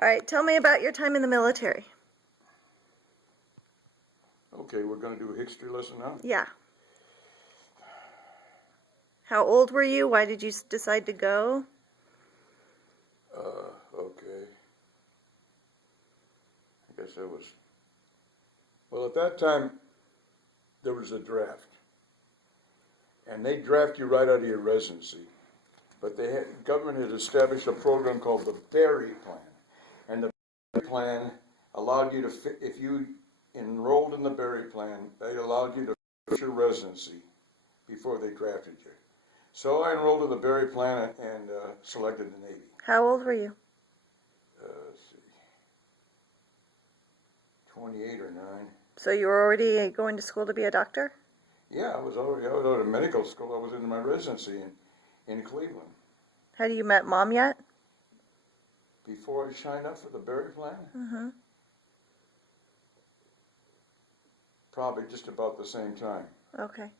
All right, tell me about your time in the military. Okay, we're going to do a history lesson now? Yeah. How old were you? Why did you decide to go? Okay. I guess that was... Well, at that time, there was a draft. And they draft you right out of your residency. But the government had established a program called the Berry Plan. And the Berry Plan allowed you to, if you enrolled in the Berry Plan, they allowed you to finish your residency before they drafted you. So I enrolled in the Berry Plan and selected the Navy. How old were you? Let's see, 28 or 9. So you were already going to school to be a doctor? Yeah, I was already out of medical school. I was in my residency in Cleveland. Had you met Mom yet? Before I signed up for the Berry Plan? Mm-hmm. Probably just about the same time. Okay.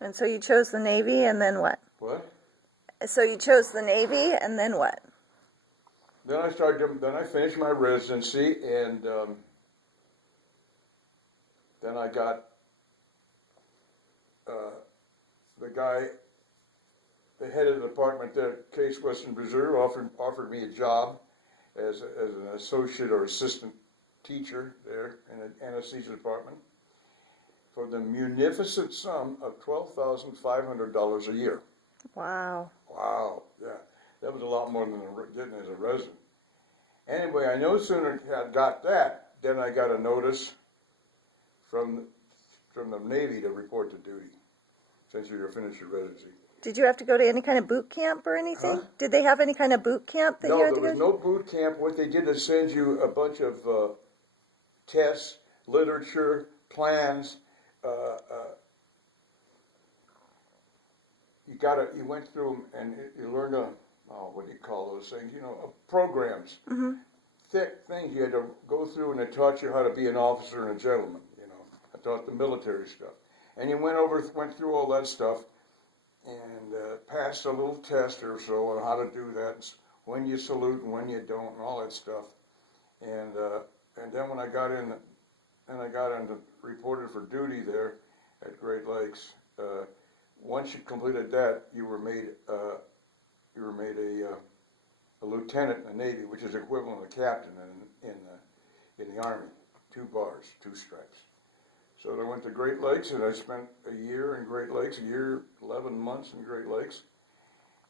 And so you chose the Navy, and then what? What? So you chose the Navy, and then what? Then I finished my residency, and then I got the head of the department there at Case Western Reserve offered me a job as an associate or assistant teacher there in an anesthesia department for the munificent sum of $12,500 a year. Wow. Wow, yeah, that was a lot more than getting as a resident. Anyway, I no sooner had got that, then I got a notice from the Navy to report to duty, since you finished your residency. Did you have to go to any kind of boot camp or anything? Huh? Did they have any kind of boot camp that you had to go to? No, there was no boot camp. What they did is send you a bunch of tests, literature, plans. You went through them and you learned what do you call those things? Programs. Mm-hmm. Thick things you had to go through, and it taught you how to be an officer and a gentleman. I taught the military stuff, and you went through all that stuff, and passed a little test or so on how to do that, when you salute and when you don't, and all that stuff. And then when I got in, reported for duty there at Great Lakes. Once you completed that, you were made a lieutenant in the Navy, which is equivalent of a captain in the Army. 2 bars, 2 stripes. So I went to Great Lakes, and I spent a year in Great Lakes, 11 months in Great Lakes.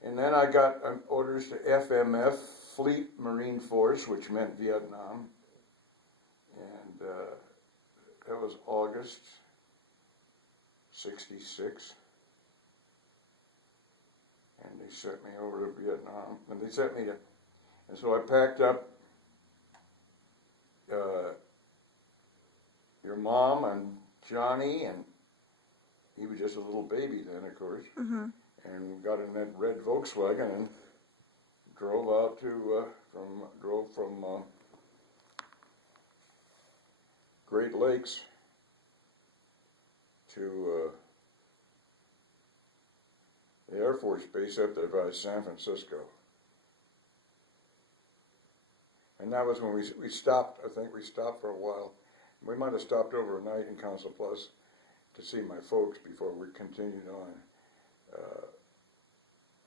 And then I got orders to FMF, Fleet Marine Force, which meant Vietnam. And that was August 66. And they sent me over to Vietnam. And so I packed up your mom and Johnny, and he was just a little baby then, of course. Mm-hmm. And we got in that red Volkswagen and drove out from Great Lakes to the Air Force Base up there by San Francisco. And that was when we stopped. I think we stopped for a while. We might have stopped overnight in Council Plus to see my folks before we continued on.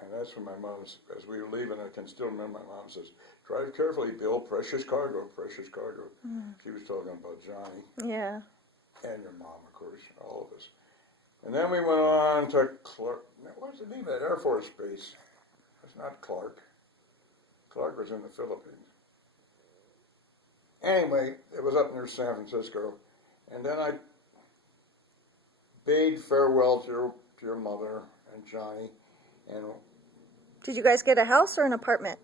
And that's when my mom, as we were leaving, I can still remember my mom says, "Drive carefully, Bill, precious cargo, precious cargo." Mm. She was talking about Johnny. Yeah. And your mom, of course, all of us. And then we went on to Clark. What's the name of that Air Force base? It's not Clark. Clark was in the Philippines. Anyway, it was up near San Francisco. And then I bade farewell to your mother and Johnny. And did you guys get a house or an apartment?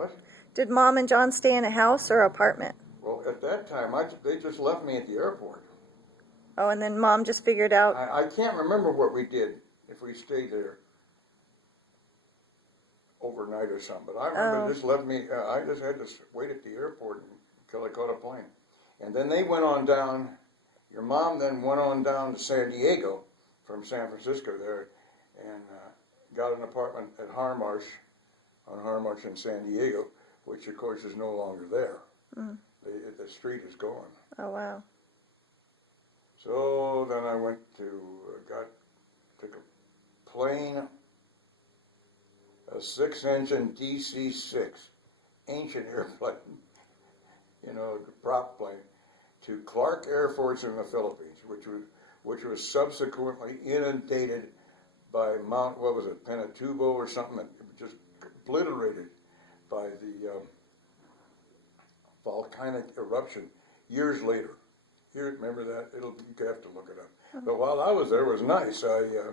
what? Did Mom and John stay in a house or apartment? Well, at that time, they just left me at the airport. Oh, and then Mom just figured out... I can't remember what we did, if we stayed there overnight or something. But I remember they just left me, I just had to wait at the airport until I caught a plane. And then they went on down, your mom then went on down to San Diego from San Francisco there, and got an apartment at Harmarsh, on Harmarsh in San Diego, which of course is no longer there. Mm. The street is gone. Oh, wow. So then I went to, took a plane, a 6-engine DC-6, ancient airplane, prop plane, to Clark Air Force in the Philippines, which was subsequently inundated by what was it, Pinatubo or something, that just obliterated by the volcanic eruption years later. You remember that? You have to look it up. But while I was there, it was nice. I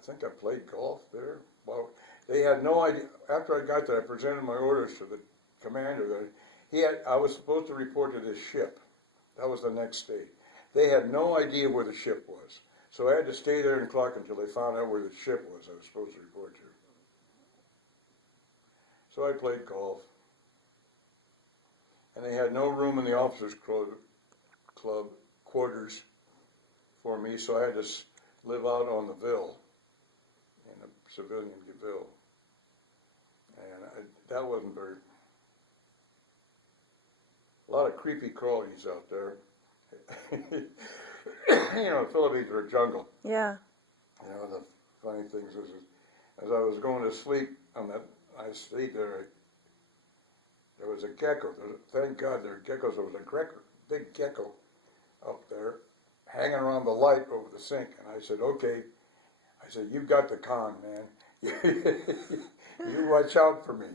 think I played golf there. Well, they had no idea. After I got there, I presented my orders to the commander. I was supposed to report to this ship. That was the next stage. They had no idea where the ship was. So I had to stay there in Clark until they found out where the ship was I was supposed to report to. So I played golf. And they had no room in the officers' club quarters for me, so I had to live out on the Ville, in a civilian Ville. And that wasn't very... A lot of creepy crawlies out there. The Philippines are a jungle. Yeah. The funny thing is, as I was going to sleep on that, I stayed there. There was a gecko. Thank God there were geckos. There was a big gecko up there hanging around the light over the sink. And I said, okay. I said, you got the con, man. You watch out for me.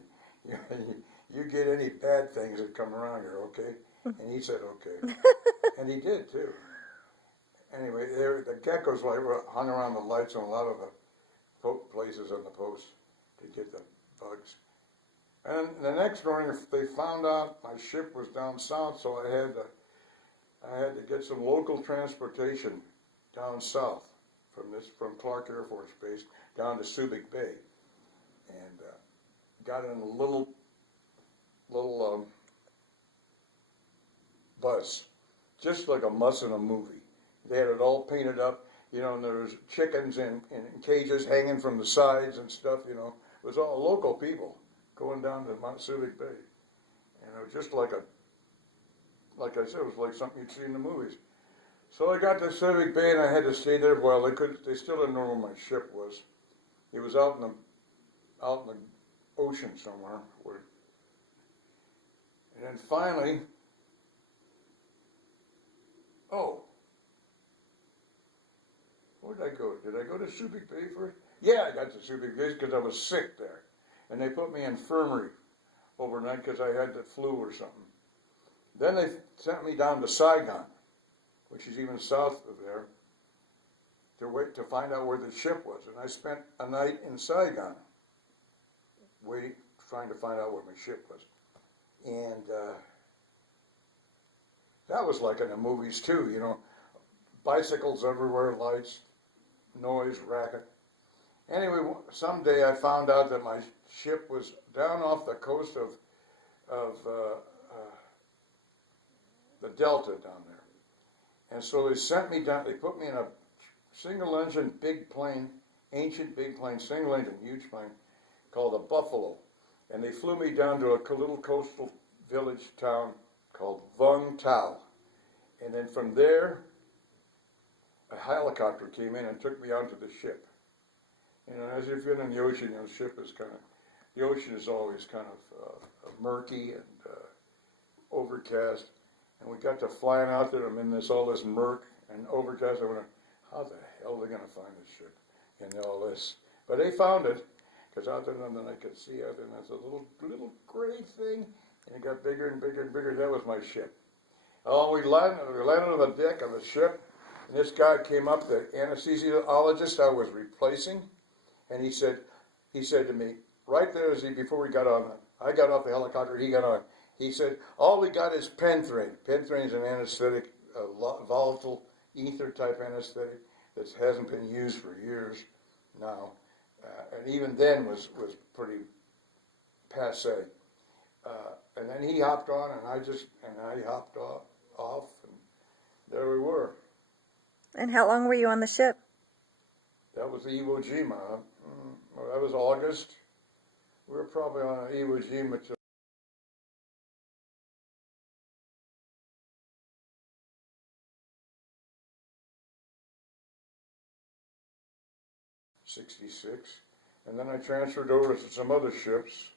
You get any bad things that come around here, okay? And he said, okay. And he did, too. Anyway, the geckos hung around the lights on a lot of the places on the post to get the bugs. And the next morning, they found out my ship was down south, so I had to get some local transportation down south from Clark Air Force Base down to Subic Bay, and got in a little bus, just like a muss in a movie. They had it all painted up, and there was chickens in cages hanging from the sides and stuff. It was all local people going down to Mount Subic Bay. Just like I said, it was like something you'd see in the movies. So I got to Subic Bay and I had to stay there a while. They still didn't know where my ship was. It was out in the ocean somewhere. And then finally, where did I go? Did I go to Subic Bay first? Yeah, I got to Subic Bay because I was sick there. And they put me in infirmary overnight because I had the flu or something. Then they sent me down to Saigon, which is even south of there, to find out where the ship was. And I spent a night in Saigon, trying to find out where my ship was. And that was like in the movies too, bicycles everywhere, lights, noise, racket. Anyway, someday I found out that my ship was down off the coast of the Delta down there. And so they sent me down, they put me in a single-engine big plane, ancient big plane, single-engine, huge plane, called the Buffalo. And they flew me down to a little coastal village town called Vung Tau. And then from there, a helicopter came in and took me out to the ship. As if you're in the ocean, the ocean is always kind of murky and overcast. And we got to flying out there. I'm in all this murk and overcast. I went, how the hell are they going to find this ship in all this? But they found it, because out there, nothing I could see out there. And that's a little gray thing, and it got bigger and bigger and bigger. That was my ship. Oh, we landed on the deck of the ship, and this guy came up, the anesthesiologist I was replacing, and he said to me, right there before we got on, I got off the helicopter, he got on. He said, all we got is penthrane. Penthrane is an anesthetic, volatile ether type anesthetic that hasn't been used for years now, and even then was pretty passé. And then he hopped on, and I hopped off, and there we were. And how long were you on the ship? That was the Iwo Jima. That was August We were probably on Iwo Jima till '66, and then I transferred over to some other ships,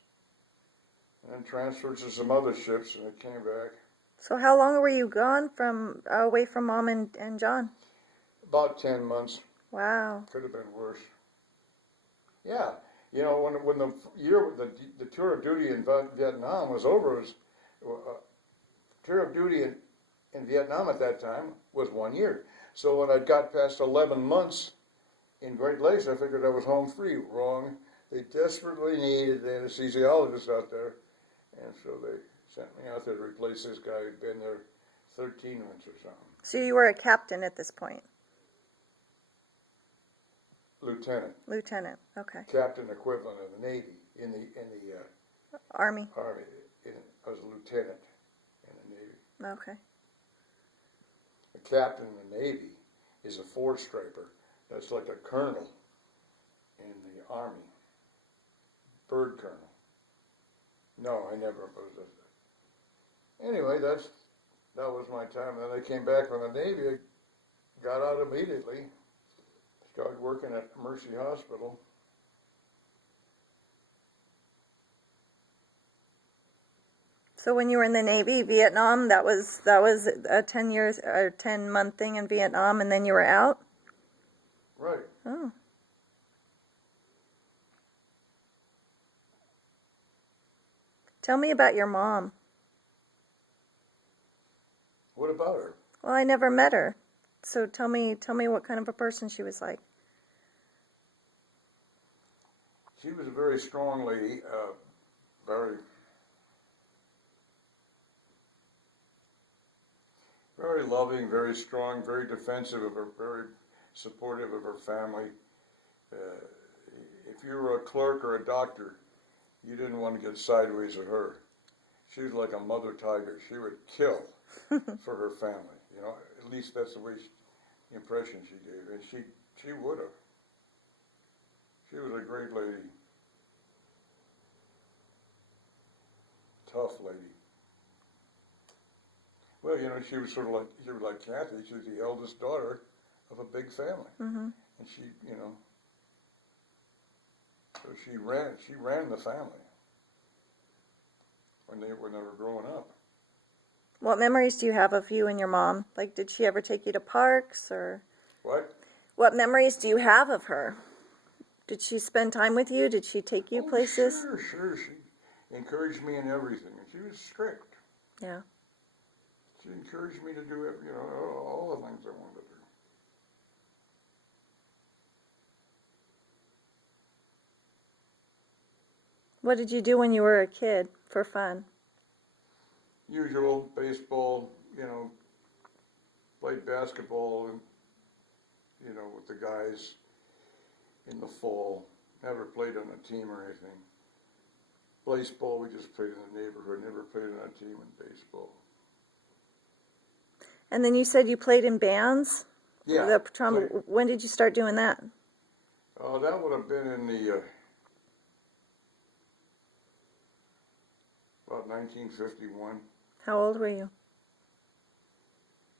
and then transferred to some other ships, and I came back. So how long were you gone from away from Mom and John? About 10 months. Wow. Could have been worse. Yeah, you know, when the year the tour of duty in Vietnam was over, it was, tour of duty in Vietnam at that time was 1 year. So when I got past 11 months in Great Lakes, I figured I was home free. Wrong. They desperately needed anesthesiologists out there, and so they sent me out there to replace this guy who'd been there 13 months or something. So you were a captain at this point? Lieutenant. Lieutenant, okay. Captain equivalent of the Navy in the Army? Army. I was a lieutenant in the Navy. Okay. A captain in the Navy is a four-striper. That's like a colonel in the Army. Bird colonel. No, I never was a... Anyway, that was my time. Then I came back from the Navy. I got out immediately. Started working at Mercy Hospital. So when you were in the Navy, Vietnam, that was a 10-month thing in Vietnam, and then you were out? Right. Oh. Tell me about your mom. What about her? Well, I never met her. So tell me what kind of a person she was like. She was a very strong lady, very loving, very strong, very defensive of her, very supportive of her family. If you were a clerk or a doctor, you didn't want to get sideways with her. She was like a mother tiger. She would kill for her family. You know, at least that's the way the impression she gave, and she would have. She was a great lady, tough lady. Well, you know, she was like Kathy. She was the eldest daughter of a big family, and she, you know, so she ran the family when they were growing up. What memories do you have of you and your mom? Like, did she ever take you to parks, or? What? What memories do you have of her? Did she spend time with you? Did she take you places? Sure. She encouraged me in everything, and she was strict. Yeah. She encouraged me to do it, you know, all the things I wanted to do. What did you do when you were a kid for fun? Usual baseball, you know, played basketball, and you know, with the guys in the fall. Never played on a team or anything. Baseball, we just played in the neighborhood. Never played on a team in baseball. And then you said you played in bands? Yeah. When did you start doing that? That would have been in the about 1951. How old were you?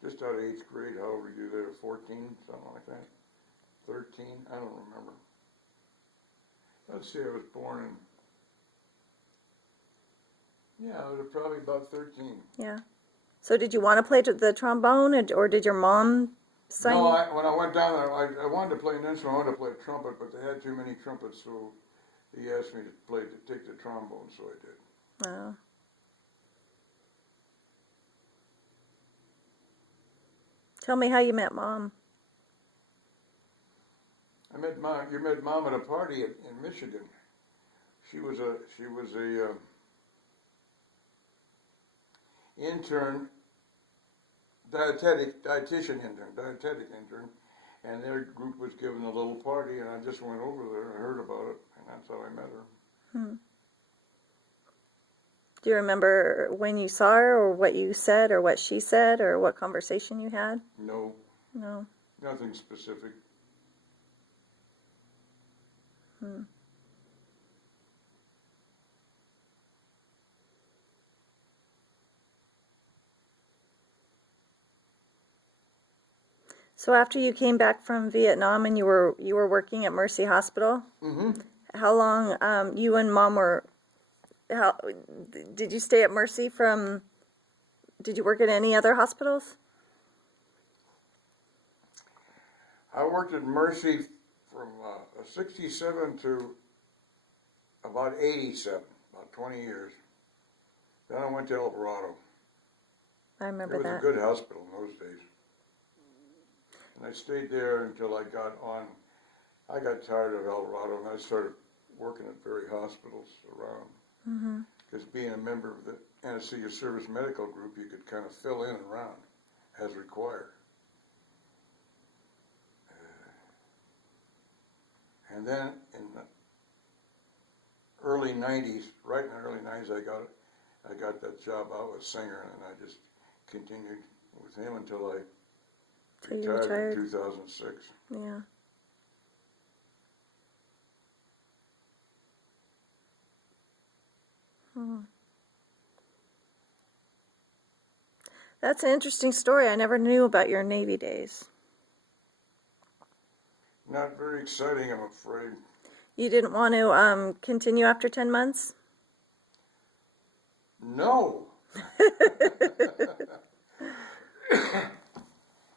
Just out of 8th grade. How old were you there? 14, something like that. 13. I don't remember. Let's see. I was born in. Yeah, I was probably about 13. Yeah. So did you want to play the trombone, or did your mom sign No, you? when I went down there, I wanted to play an instrument. I wanted to play trumpet, but they had too many trumpets, so he asked me to take the trombone, so I did. Oh. Tell me how you met Mom. You met Mom at a party in Michigan. She was a intern, dietetic intern, and their group was giving a little party, and I just went over there and heard about it, and that's how I met her. Do you remember when you saw her, or what you said, or what she said, or what conversation you had? No. No. Nothing specific. So after you came back from Vietnam and you were working at Mercy Hospital, Mm-hmm. how long you and Mom were? How did you stay at Mercy from? Did you work at any other hospitals? I worked at Mercy from 67 to about 87, about 20 years. Then I went to El Dorado. I remember It was that. a good hospital in those days. And I stayed there until I got tired of El Dorado, and I started working at various hospitals around. Mm-hmm. Because being a member of the Anesthesia Service Medical Group, you could kind of fill in and around as required. And then in the early 90s, right in the early 90s, I got that job out with Singer, and I just continued with him until I So you retired retired? in 2006. Yeah. That's an interesting story. I never knew about your Navy days. Not very exciting, I'm afraid. You didn't want to continue after 10 months? No.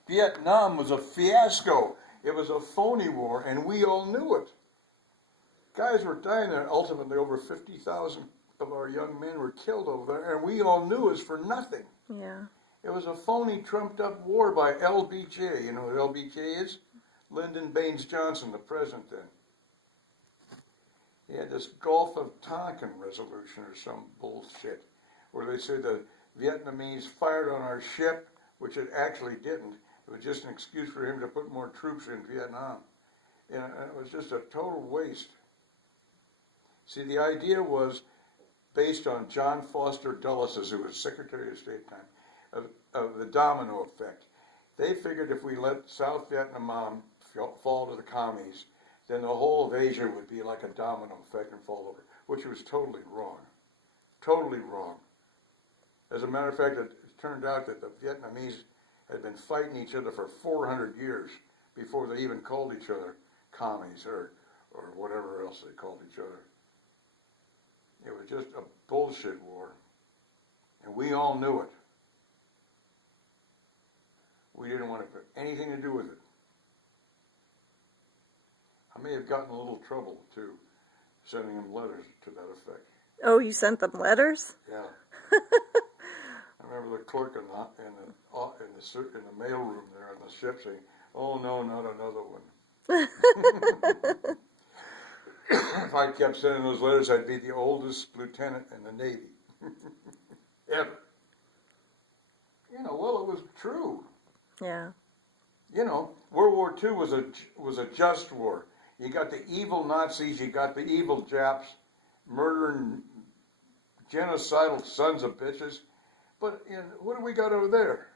Vietnam was a fiasco. It was a phony war, and we all knew it. Guys were dying there. Ultimately, over 50,000 of our young men were killed over there, and we all knew it was for nothing. Yeah. It was a phony, trumped-up war by LBJ. You know what LBJ is? Lyndon Baines Johnson, the president then. He had this Gulf of Tonkin resolution or some bullshit, where they said the Vietnamese fired on our ship, which it actually didn't. It was just an excuse for him to put more troops in Vietnam. And it was just a total waste. See, the idea was based on John Foster Dulles, who was Secretary of State at the time, of the domino effect. They figured if we let South Vietnam fall to the commies, then the whole of Asia would be like a domino effect and fall over, which was totally wrong. Totally wrong. As a matter of fact, it turned out that the Vietnamese had been fighting each other for 400 years before they even called each other commies or whatever else they called each other. It was just a bullshit war. And we all knew it. We didn't want to put anything to do with it. I may have gotten in a little trouble, too, sending them letters to that effect. Oh, you sent them letters? Yeah. I remember the clerk in the mailroom there on the ship saying, "Oh, no, not another one." If I kept sending those letters, I'd be the oldest lieutenant in the Navy. Ever. You know, well, it was true. Yeah. You know, World War II was a just war. You got the evil Nazis, you got the evil Japs, murdering genocidal sons of bitches. But what do we got over there?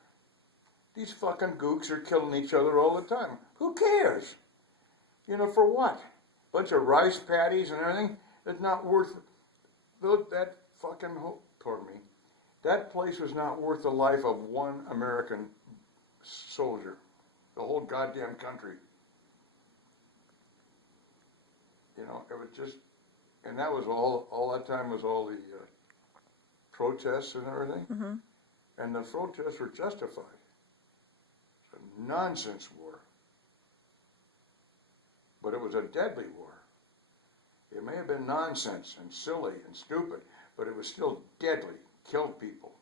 These fucking gooks are killing each other all the time. Who cares? You know, for what? Bunch of rice patties and everything? It's not worth that fucking, pardon me, that place was not worth the life of one American soldier. The whole goddamn country. You know, it was just, and that was all that time was all the protests and everything. Mm-hmm. And the protests were justified. It's a nonsense war. But it was a deadly war. It may have been nonsense and silly and stupid, but it was still deadly. Killed people.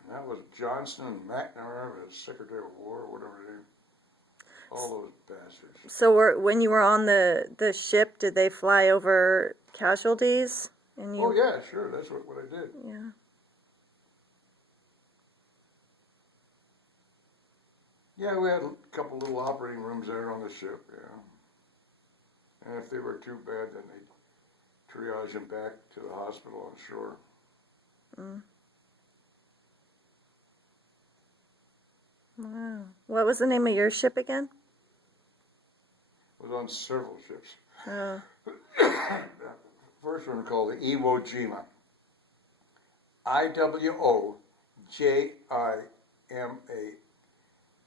And that was Johnston and McNamara, the Secretary of War, or whatever it is. All those bastards. So when you were on the ship, did they fly over casualties? And you... Oh, yeah, sure. That's what I did. Yeah. Yeah, we had a couple little operating rooms there on the ship, yeah. And if they were too bad, then they'd triage them back to the hospital on shore. Mm. Wow. What was the name of your ship again? It was on several ships. Oh. First one called the Iwo Jima. IWO JIMA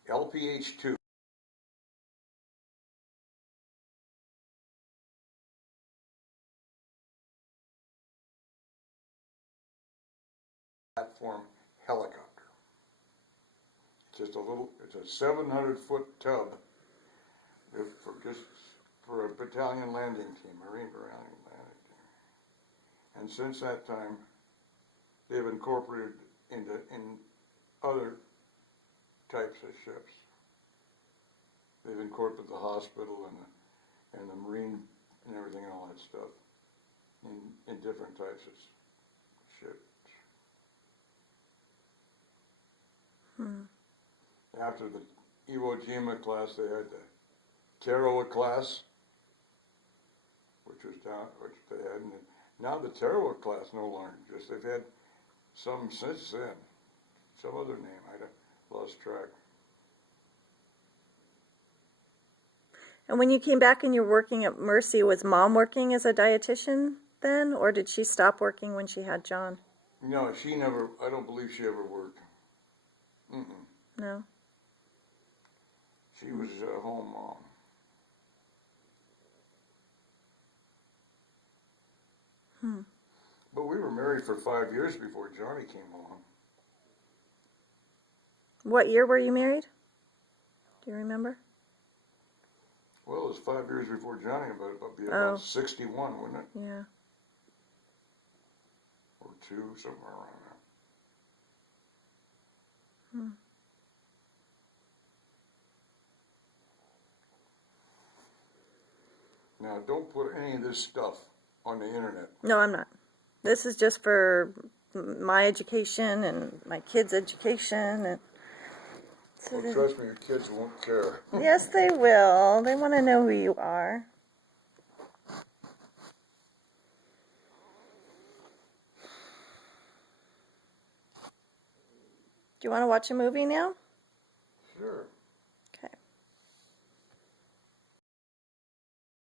LPH2 platform helicopter. It's a 700-foot tub for a battalion landing team, Marine battalion landing team. And since that time, they've incorporated in other types of ships. They've incorporated the hospital and the Marine and everything and all that stuff in different types of ships. After the Iwo Jima class, they had the Tarawa class, which they had, and now the Tarawa class no longer exists. They've had some since then, some other name, I lost track. And when you came back and you're working at Mercy, was Mom working as a dietitian then, or did she stop working when she had John? No, she never, I don't believe she ever worked. No. She was a home mom. But we were married for 5 years before Johnny came along. What year were you married? Do you remember? Well, it was 5 years before Johnny, but it'd be about 61, wouldn't it? Yeah. Or 2, somewhere around there. Now, don't put any of this stuff on the internet. No, I'm not. This is just for my education and my kids' education. And so Well, trust me, your kids won't care. yes, they will. They want to know who you are. Do you want to watch a movie now?